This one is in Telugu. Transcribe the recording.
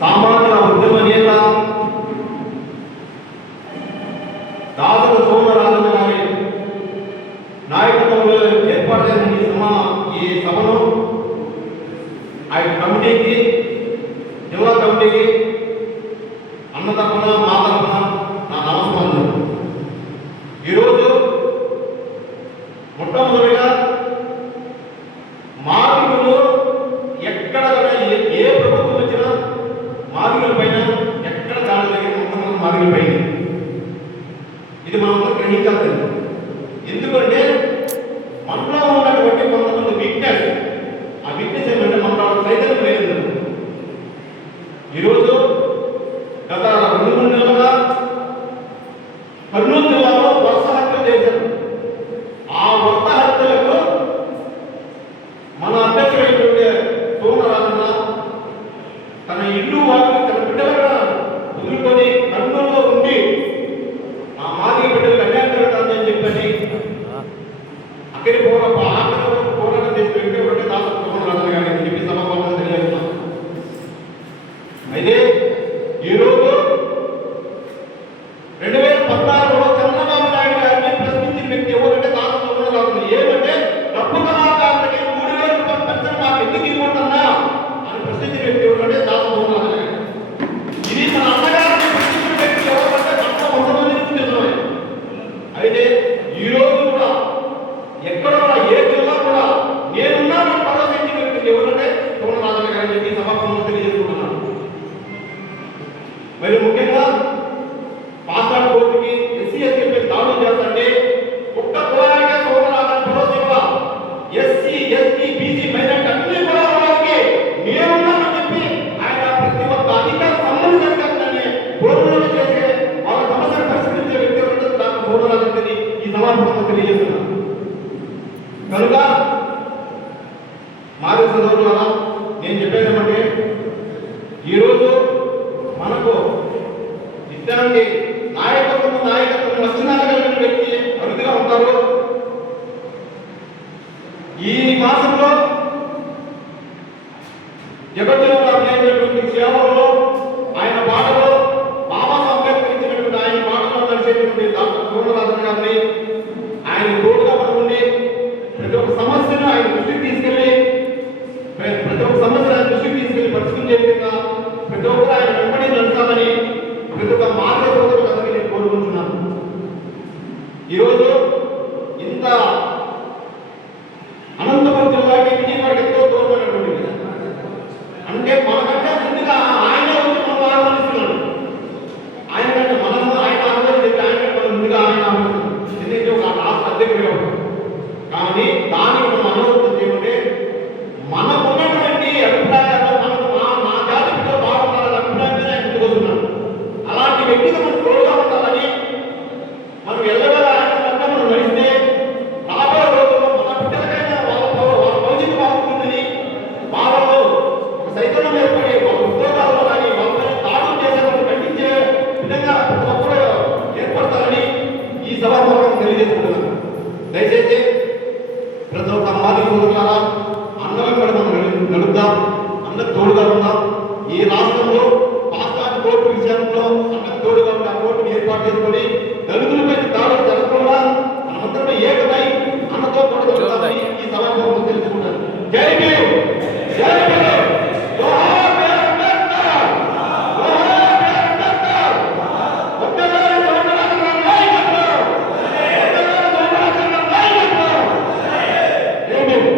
సామాన్య ఉద్యమ నేత దాసరి సోమరాజన్ గారి నాయకత్వంలో ఏర్పాటు చేసిన ఈ సభను ఆయన కమిటీకి, జిల్లా కమిటీకి అన్న తరఫున మా తరఫున నా నమస్కారం. ఈరోజు మొట్టమొదటిగా మార్పులు ఎక్కడ ఏ ప్రభుత్వం వచ్చినా మార్పుల పైన ఎక్కడ చాలా దగ్గర మొత్తం మార్పుల పైన ఇది మనం గ్రహించాలి. ఎందుకంటే మనలో ఉన్నటువంటి కొంతమంది వీక్నెస్, ఆ వీక్నెస్ ఏంటంటే మనలో చైతన్యం లేదు. ఈరోజు గత 2-3 నెలలుగా కర్నూలు జిల్లాలో వరుస హత్యలు చేశారు. ఆ వరుస హత్యలకు మన అధ్యక్షుడైనటువంటి సోమరాజన్న తన ఇల్లు వాటిని తన బిడ్డలుగా వదులుకొని కర్నూలులో ఉండి ఆ మాదిగ బిడ్డలకు అన్యాయం జరుగుతుందని చెప్పని అక్కడి పోరాటం చేసిన వ్యక్తి దాసరి సోమరాజన్న గారికి చెప్పి సభాపంగా తెలియజేస్తున్నాం. అయితే ఈరోజు 2014లో చంద్రబాబు నాయుడు గారిని ప్రశ్నించిన వ్యక్తి ఎవరంటే దాసరి సోమరాజన్న. ఏమంటే డబ్బు కళాకారులకి 3,000 రూపాయలు పెన్షన్ మాకు ఎందుకు ఇవ్వకుండా అని ప్రశ్నించిన వ్యక్తి ఎవరంటే దాసరి సోమరాజన్న గారు. ఇది తన అన్నగారిని ప్రశ్నించిన వ్యక్తి ఎవరంటే గంట 100 మందిని చూస్తున్నాయి. అయితే ఈరోజు కూడా ఎక్కడ కూడా ఏ జిల్లా కూడా నేనున్నాను ప్రదర్శించిన వ్యక్తి ఎవరంటే సోమరాజన్న గారు చెప్పి సభాపంగా తెలియజేసుకుంటున్నాను. మరి ముఖ్యంగా పాస్పోర్ట్ కోర్టుకి ఎస్సీ/ఎస్టీ దాడులు చేస్తుంటే ఒక్క కులానికే సోమరాజన్న భరోసా ఎస్సీ, ఎస్టీ, బీసీ, మైనారిటీ అన్ని కులాలకి నేనున్నానని చెప్పి ఆయన ప్రతి ఒక్క అధికార సంబంధించాలని పోరాటం చేసే వాళ్ళ సమస్యను పరిష్కరించే వ్యక్తి ఎవరంటే దాన్ని సోమరాజన్నని ఈ సమావేశంలో తెలియజేస్తున్నారు. కనుక మాజీ సోదరులారా, నేను చెప్పేది ఏమంటే ఈరోజు మనకు ఇట్లాంటి నాయకత్వం లక్షణాలు కలిగిన వ్యక్తి అరుదుగా ఉంటారు. ఈ మాసంలో జగజ్జీవన్ రామ్ చేసినటువంటి సేవల్లో ఆయన బాటలో బాబాసాహెబ్ అంబేద్కర్ ఇచ్చినటువంటి ఆయన బాటలో నడిచేటువంటి డాక్టర్ సోమరాజన్ గారిని ఆయన తోడుగా పడుతుంది. ప్రతి ఒక్క సమస్యను ఆయన దృష్టికి తీసుకెళ్లి పరిష్కరించే విధంగా ప్రతి ఒక్కరు ఆయన వెంబడి నడుస్తామని ప్రతి ఒక్క మార్గ సోదరులందరికీ నేను కోరుకుంటున్నాను. ఈరోజు ఇంత అనంతపురం జిల్లాకి విజయవాడకి ఎంతో దూరమైనటువంటి అంటే మనకంటే ముందుగా ఆయన వచ్చి మనం ఆహ్వానిస్తున్నాడు. ఆయన కంటే మనము ఆయన ఆహ్వానించి ఆయన మనం ముందుగా ఆయన ఆహ్వానిస్తున్నాం. ఎందుకంటే ఒక రాష్ట్ర అధ్యక్షుడిగా ఉంటాం. కానీ దానికి మనం అనుభవం చేయమంటే మనకు ఉన్నటువంటి అభిప్రాయాలు మనకు మా జాతితో బాగుండాలని అభిప్రాయంగా ముందుకు వస్తున్నాం. అలాంటి వ్యక్తిగా మనం తోడుగా ఉండాలని మనం ఎల్లవేళ ఆయన మనం నడిస్తే రాబోయే రోజుల్లో మన బిడ్డలకైనా వాళ్ళ భవిష్యత్తు బాగుంటుందని వాళ్ళలో ఒక చైతన్యం ఏర్పడి వాళ్ళ ఉద్యోగాల్లో కానీ వాళ్ళపైన దాడులు చేసే వాళ్ళు ఖండించే విధంగా ఒక్కరు ఏర్పడతారని ఈ సభాపూర్వకంగా తెలియజేసుకుంటున్నాను. దయచేసి ప్రతి ఒక్క మాదిగ సోదరులారా, అన్నలు కూడా మనం నడుద్దాం, అందరికి తోడుగా ఉందాం. ఈ రాష్ట్రంలో పాస్పోర్ట్ కోర్టు విషయంలో అందరికి తోడుగా ఉన్న కోర్టును ఏర్పాటు చేసుకొని దళితులపై దాడులు జరగకుండా మనమందరం ఏకమై అన్నతో కూడా ఈ సభాపూర్వకంగా తెలుసుకుంటాను. జై భీమ్, జై భీమ్, జోహార్ భీమ్ అంబేద్కర్, జోహార్ భీమ్ అంబేద్కర్. ఒక్కసారి సోమరాజన్న నాయకత్వం, ఒక్కసారి సోమరాజన్న నాయకత్వం. జై భీమ్.